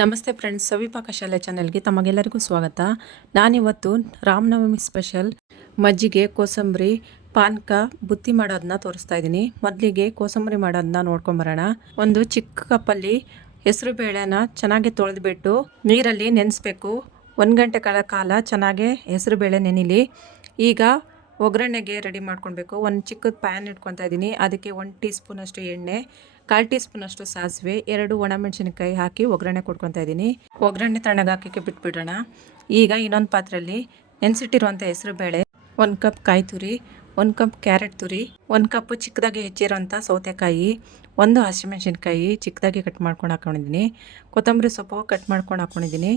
ನಮಸ್ತೆ ಫ್ರೆಂಡ್ಸ್, ಸವಿಪಾಕ ಶಾಲೆ ಚಾನೆಲ್ಗೆ ತಮಗೆಲ್ಲರಿಗೂ ಸ್ವಾಗತ. ನಾನಿವತ್ತು ರಾಮನವಮಿ ಸ್ಪೆಷಲ್ ಮಜ್ಜಿಗೆ, ಕೋಸಂಬರಿ, ಪಾನಕ, ಬುತ್ತಿ ಮಾಡೋದನ್ನ ತೋರಿಸ್ತಾ ಇದ್ದೀನಿ. ಮೊದಲಿಗೆ ಕೋಸಂಬರಿ ಮಾಡೋದನ್ನ ನೋಡ್ಕೊಂಬರೋಣ. ಒಂದು ಚಿಕ್ಕ ಕಪ್ಪಲ್ಲಿ ಹೆಸರು ಬೇಳೆನ ಚೆನ್ನಾಗಿ ತೊಳೆದ್ಬಿಟ್ಟು ನೀರಲ್ಲಿ ನೆನೆಸ್ಬೇಕು. 1 ಗಂಟೆ ಕಾಲ ಚೆನ್ನಾಗಿ ಹೆಸರು ಬೇಳೆ ನೆನಿಲಿ. ಈಗ ಒಗ್ಗರಣೆಗೆ ರೆಡಿ ಮಾಡ್ಕೊಳ್ಬೇಕು. ಒಂದು ಚಿಕ್ಕದ ಪ್ಯಾನ್ ಇಟ್ಕೊತಾ ಇದ್ದೀನಿ. ಅದಕ್ಕೆ 1 ಟೀ ಸ್ಪೂನ್ ಅಷ್ಟು ಎಣ್ಣೆ, 1/4 ಟೀ ಸ್ಪೂನ್ ಅಷ್ಟು ಸಾಸಿವೆ, 2 ಒಣಮೆಣಸಿನಕಾಯಿ ಹಾಕಿ ಒಗ್ಗರಣೆ ಕೊಟ್ಕೊತಾ ಇದ್ದೀನಿ. ಒಗ್ಗರಣೆ ತಣ್ಣಗಾಕಕ್ಕೆ ಬಿಟ್ಬಿಡೋಣ. ಈಗ ಇನ್ನೊಂದು ಪಾತ್ರೆಯಲ್ಲಿ ನೆನೆಸಿಟ್ಟಿರುವಂಥ ಹೆಸರು ಬೇಳೆ, 1 ಕಪ್ ಕಾಯಿ ತುರಿ, 1 ಕಪ್ ಕ್ಯಾರೆಟ್ ತುರಿ, 1 ಕಪ್ ಚಿಕ್ಕದಾಗಿ ಹೆಚ್ಚಿರೋಂಥ ಸೌತೆಕಾಯಿ, 1 ಹಸಿಮೆಣಸಿನಕಾಯಿ ಚಿಕ್ಕದಾಗಿ ಕಟ್ ಮಾಡ್ಕೊಂಡು ಹಾಕೊಂಡಿದ್ದೀನಿ, ಕೊತ್ತಂಬರಿ ಸೊಪ್ಪು ಕಟ್ ಮಾಡ್ಕೊಂಡು ಹಾಕೊಂಡಿದ್ದೀನಿ,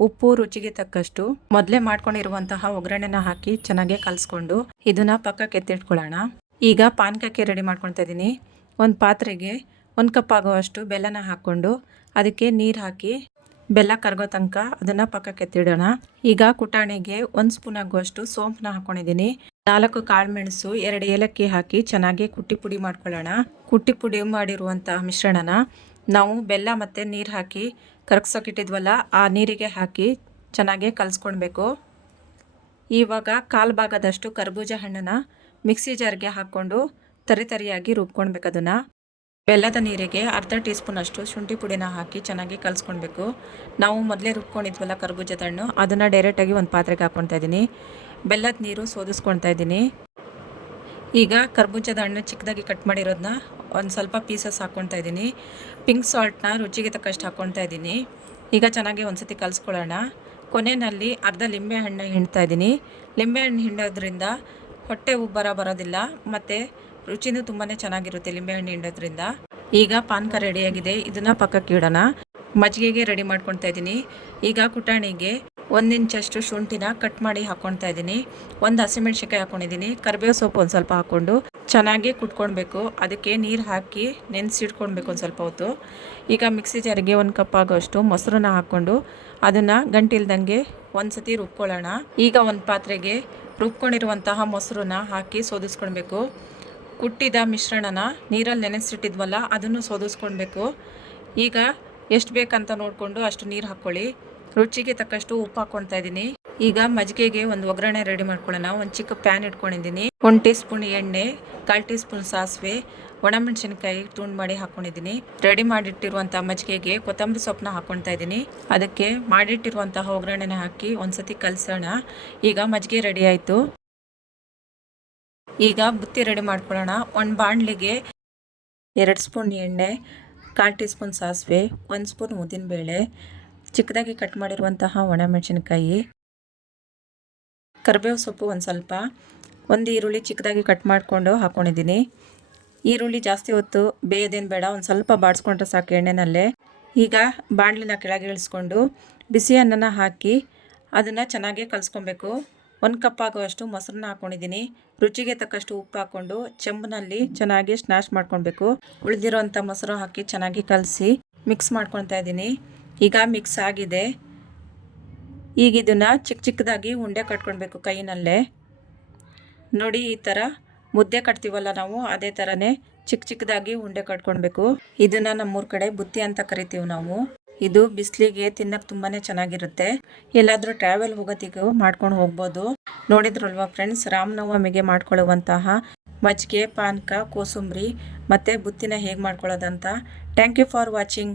ಉಪ್ಪು ರುಚಿಗೆ ತಕ್ಕಷ್ಟು. ಮೊದಲೇ ಮಾಡ್ಕೊಂಡಿರುವಂತಹ ಒಗ್ಗರಣೆನ ಹಾಕಿ ಚೆನ್ನಾಗಿ ಕಲಿಸ್ಕೊಂಡು ಇದನ್ನ ಪಕ್ಕಕ್ಕೆ ಎತ್ತಿಟ್ಕೊಳ್ಳೋಣ. ಈಗ ಪಾನಕಕ್ಕೆ ರೆಡಿ ಮಾಡ್ಕೊತಾ ಇದ್ದೀನಿ. ಒಂದು ಪಾತ್ರೆಗೆ 1 ಕಪ್ ಆಗುವಷ್ಟು ಬೆಲ್ಲನ ಹಾಕ್ಕೊಂಡು ಅದಕ್ಕೆ ನೀರು ಹಾಕಿ ಬೆಲ್ಲ ಕರಗೋ ತನಕ ಅದನ್ನು ಪಕ್ಕಕ್ಕೆ ಎತ್ತಿಡೋಣ. ಈಗ ಕುಟಾಣಿಗೆ 1 ಸ್ಪೂನ್ ಆಗುವಷ್ಟು ಸೋಂಪನ್ನ ಹಾಕ್ಕೊಂಡಿದ್ದೀನಿ. 4 ಕಾಳು ಮೆಣಸು, 2 ಏಲಕ್ಕಿ ಹಾಕಿ ಚೆನ್ನಾಗಿ ಕುಟ್ಟಿ ಪುಡಿ ಮಾಡ್ಕೊಳ್ಳೋಣ. ಕುಟ್ಟಿ ಪುಡಿ ಮಾಡಿರುವಂಥ ಮಿಶ್ರಣನ ನಾವು ಬೆಲ್ಲ ಮತ್ತು ನೀರು ಹಾಕಿ ಕರಗ್ಸೋಕಿಟ್ಟಿದ್ವಲ್ಲ, ಆ ನೀರಿಗೆ ಹಾಕಿ ಚೆನ್ನಾಗಿ ಕಲಿಸ್ಕೊಳ್ಬೇಕು. ಇವಾಗ 1/4 ಭಾಗದಷ್ಟು ಕರ್ಬೂಜ ಹಣ್ಣನ್ನು ಮಿಕ್ಸಿ ಜಾರ್ಗೆ ಹಾಕ್ಕೊಂಡು ತರಿಯಾಗಿ ರುಬ್ಕೊಳ್ಬೇಕು. ಅದನ್ನು ಬೆಲ್ಲದ ನೀರಿಗೆ 1/2 ಟೀ ಸ್ಪೂನ್ ಅಷ್ಟು ಶುಂಠಿ ಪುಡಿನ ಹಾಕಿ ಚೆನ್ನಾಗಿ ಕಲಿಸ್ಕೊಳ್ಬೇಕು. ನಾವು ಮೊದಲೇ ರುಬ್ಕೊಂಡಿದ್ವಲ್ಲ ಕರ್ಬೂಜದ ಹಣ್ಣು, ಅದನ್ನು ಡೈರೆಕ್ಟಾಗಿ ಒಂದು ಪಾತ್ರೆಗೆ ಹಾಕ್ಕೊಳ್ತಾ ಇದ್ದೀನಿ. ಬೆಲ್ಲದ ನೀರು ಸೋದಿಸ್ಕೊಳ್ತಾ ಇದ್ದೀನಿ. ಈಗ ಕರ್ಬೂಜದ ಹಣ್ಣು ಚಿಕ್ಕದಾಗಿ ಕಟ್ ಮಾಡಿರೋದನ್ನ ಒಂದು ಸ್ವಲ್ಪ ಪೀಸಸ್ ಹಾಕ್ಕೊಳ್ತಾ ಇದ್ದೀನಿ. ಪಿಂಕ್ ಸಾಲ್ಟ್ನ ರುಚಿಗೆ ತಕ್ಕಷ್ಟು ಹಾಕ್ಕೊಳ್ತಾ ಇದ್ದೀನಿ. ಈಗ ಚೆನ್ನಾಗಿ ಒಂದ್ಸತಿ ಕಲಿಸ್ಕೊಳ್ಳೋಣ. ಕೊನೆಯಲ್ಲಿ ಅರ್ಧ ಲಿಂಬೆ ಹಣ್ಣು ಹಿಂಡ್ತಾ ಇದ್ದೀನಿ. ಲಿಂಬೆ ಹಣ್ಣು ಹಿಂಡೋದ್ರಿಂದ ಹೊಟ್ಟೆ ಉಬ್ಬರ ಬರೋದಿಲ್ಲ ಮತ್ತು ರುಚಿನೂ ತುಂಬಾ ಚೆನ್ನಾಗಿರುತ್ತೆ ಲಿಂಬೆ ಹಣ್ಣು ಹಿಂಡೋದ್ರಿಂದ. ಈಗ ಪಾನಕ ರೆಡಿಯಾಗಿದೆ. ಇದನ್ನು ಪಕ್ಕಕ್ಕೆ ಇಡೋಣ. ಮಜ್ಜಿಗೆಗೆ ರೆಡಿ ಮಾಡ್ಕೊಳ್ತಾ ಇದ್ದೀನಿ. ಈಗ ಕುಟಾಣಿಗೆ 1 ಇಂಚಷ್ಟು ಶುಂಠಿನ ಕಟ್ ಮಾಡಿ ಹಾಕ್ಕೊಳ್ತಾ ಇದ್ದೀನಿ. 1 ಹಸಿಮೆಣ್ಸಿನ್ಕಾಯಿ ಹಾಕ್ಕೊಂಡಿದ್ದೀನಿ. ಕರಿಬೇವು ಸೊಪ್ಪು ಒಂದು ಸ್ವಲ್ಪ ಹಾಕ್ಕೊಂಡು ಚೆನ್ನಾಗಿ ಕುಟ್ಕೊಳ್ಬೇಕು. ಅದಕ್ಕೆ ನೀರು ಹಾಕಿ ನೆನೆಸಿಟ್ಕೊಳ್ಬೇಕು ಒಂದು ಸ್ವಲ್ಪ ಹೊತ್ತು. ಈಗ ಮಿಕ್ಸಿ ಜಾರಿಗೆ 1 ಕಪ್ ಆಗೋಷ್ಟು ಮೊಸರನ್ನ ಹಾಕ್ಕೊಂಡು ಅದನ್ನು ಗಂಟಿಲ್ದಂಗೆ ಒಂದು ಸತಿ ರುಬ್ಕೊಳ್ಳೋಣ. ಈಗ ಒಂದು ಪಾತ್ರೆಗೆ ರುಬ್ಕೊಂಡಿರುವಂತಹ ಮೊಸರನ್ನ ಹಾಕಿ ಸೋದಿಸ್ಕೊಳ್ಬೇಕು. ಕುಟ್ಟಿದ ಮಿಶ್ರಣನ ನೀರಲ್ಲಿ ನೆನೆಸಿಟ್ಟಿದ್ವಲ್ಲ ಅದನ್ನು ಸೋದಿಸ್ಕೊಳ್ಬೇಕು. ಈಗ ಎಷ್ಟು ಬೇಕಂತ ನೋಡಿಕೊಂಡು ಅಷ್ಟು ನೀರು ಹಾಕ್ಕೊಳ್ಳಿ. ರುಚಿಗೆ ತಕ್ಕಷ್ಟು ಉಪ್ಪು ಹಾಕ್ಕೊಳ್ತಾ ಇದ್ದೀನಿ. ಈಗ ಮಜ್ಜಿಗೆಗೆ ಒಂದು ಒಗ್ಗರಣೆ ರೆಡಿ ಮಾಡ್ಕೊಳ್ಳೋಣ. ಒಂದು ಚಿಕ್ಕ ಪ್ಯಾನ್ ಇಟ್ಕೊಂಡಿದ್ದೀನಿ. 1 ಟೀ ಸ್ಪೂನ್ ಎಣ್ಣೆ, 1/4 ಟೀ ಸ್ಪೂನ್ ಸಾಸಿವೆ, ಒಣಮೆಣಸಿನಕಾಯಿ ತುಂಡು ಮಾಡಿ ಹಾಕ್ಕೊಂಡಿದ್ದೀನಿ. ರೆಡಿ ಮಾಡಿಟ್ಟಿರುವಂಥ ಮಜ್ಜಿಗೆಗೆ ಕೊತ್ತಂಬರಿ ಸೊಪ್ಪನ್ನ ಹಾಕ್ಕೊಳ್ತಾ ಇದ್ದೀನಿ. ಅದಕ್ಕೆ ಮಾಡಿಟ್ಟಿರುವಂತಹ ಒಗ್ಗರಣೆನ ಹಾಕಿ ಒಂದ್ಸತಿ ಕಲಸೋಣ. ಈಗ ಮಜ್ಜಿಗೆ ರೆಡಿ ಆಯಿತು. ಈಗ ಬುತ್ತಿ ರೆಡಿ ಮಾಡ್ಕೊಳ್ಳೋಣ. ಒಂದು ಬಾಣಲಿಗೆ 2 ಸ್ಪೂನ್ ಎಣ್ಣೆ, 1/4 ಟೀ ಸ್ಪೂನ್ ಸಾಸಿವೆ, 1 ಸ್ಪೂನ್ ಉದ್ದಿನಬೇಳೆ, ಚಿಕ್ಕದಾಗಿ ಕಟ್ ಮಾಡಿರುವಂತಹ ಒಣಮೆಣಸಿನಕಾಯಿ, ಕರಿಬೇವು ಸೊಪ್ಪು ಒಂದು ಸ್ವಲ್ಪ, 1 ಈರುಳ್ಳಿ ಚಿಕ್ಕದಾಗಿ ಕಟ್ ಮಾಡಿಕೊಂಡು ಹಾಕ್ಕೊಂಡಿದ್ದೀನಿ. ಈರುಳ್ಳಿ ಜಾಸ್ತಿ ಹೊತ್ತು ಬೇಯೋದೇನು ಬೇಡ, ಒಂದು ಸ್ವಲ್ಪ ಬಾಡಿಸ್ಕೊಂಡ್ರೆ ಸಾಕು ಎಣ್ಣೆನಲ್ಲೇ. ಈಗ ಬಾಣಲಿನ ಕೆಳಗೆ ಇಳಿಸ್ಕೊಂಡು ಬಿಸಿ ಅನ್ನನ ಹಾಕಿ ಅದನ್ನು ಚೆನ್ನಾಗಿ ಕಲಿಸ್ಕೊಬೇಕು. 1 ಕಪ್ ಆಗುವಷ್ಟು ಮೊಸರನ್ನ ಹಾಕ್ಕೊಂಡಿದ್ದೀನಿ. ರುಚಿಗೆ ತಕ್ಕಷ್ಟು ಉಪ್ಪು ಹಾಕ್ಕೊಂಡು ಚೆಂಬಿನಲ್ಲಿ ಚೆನ್ನಾಗಿ ಸ್ಮ್ಯಾಶ್ ಮಾಡ್ಕೊಳ್ಬೇಕು. ಉಳಿದಿರೋಂಥ ಮೊಸರು ಹಾಕಿ ಚೆನ್ನಾಗಿ ಕಲಸಿ ಮಿಕ್ಸ್ ಮಾಡ್ಕೊಳ್ತಾ ಇದ್ದೀನಿ. ಈಗ ಮಿಕ್ಸ್ ಆಗಿದೆ. ಈಗ ಇದನ್ನು ಚಿಕ್ಕದಾಗಿ ಉಂಡೆ ಕಟ್ಕೊಳ್ಬೇಕು ಕೈನಲ್ಲೇ. ನೋಡಿ, ಈ ಥರ ಮುದ್ದೆ ಕಟ್ತೀವಲ್ಲ ನಾವು, ಅದೇ ಥರನೇ ಚಿಕ್ಕದಾಗಿ ಉಂಡೆ ಕಟ್ಕೊಳ್ಬೇಕು. ಇದನ್ನು ನಮ್ಮೂರ ಕಡೆ ಬುತ್ತಿ ಅಂತ ಕರಿತೀವಿ ನಾವು. ಇದು ಬಿಸಿಲಿಗೆ ತಿನ್ನಕ್ಕೆ ತುಂಬಾ ಚೆನ್ನಾಗಿರುತ್ತೆ. ಎಲ್ಲಾದರೂ ಟ್ರಾವೆಲ್ ಹೋಗೋದಿಗೂ ಮಾಡ್ಕೊಂಡು ಹೋಗ್ಬೋದು. ನೋಡಿದ್ರಲ್ವಾ ಫ್ರೆಂಡ್ಸ್, ರಾಮನವಮಿಗೆ ಮಾಡ್ಕೊಳ್ಳುವಂತಹ ಮಜ್ಜಿಗೆ, ಪಾನಕ, ಕೋಸಂಬರಿ ಮತ್ತು ಬುತ್ತಿನ ಹೇಗೆ ಮಾಡ್ಕೊಳ್ಳೋದಂತ. Thank you for watching.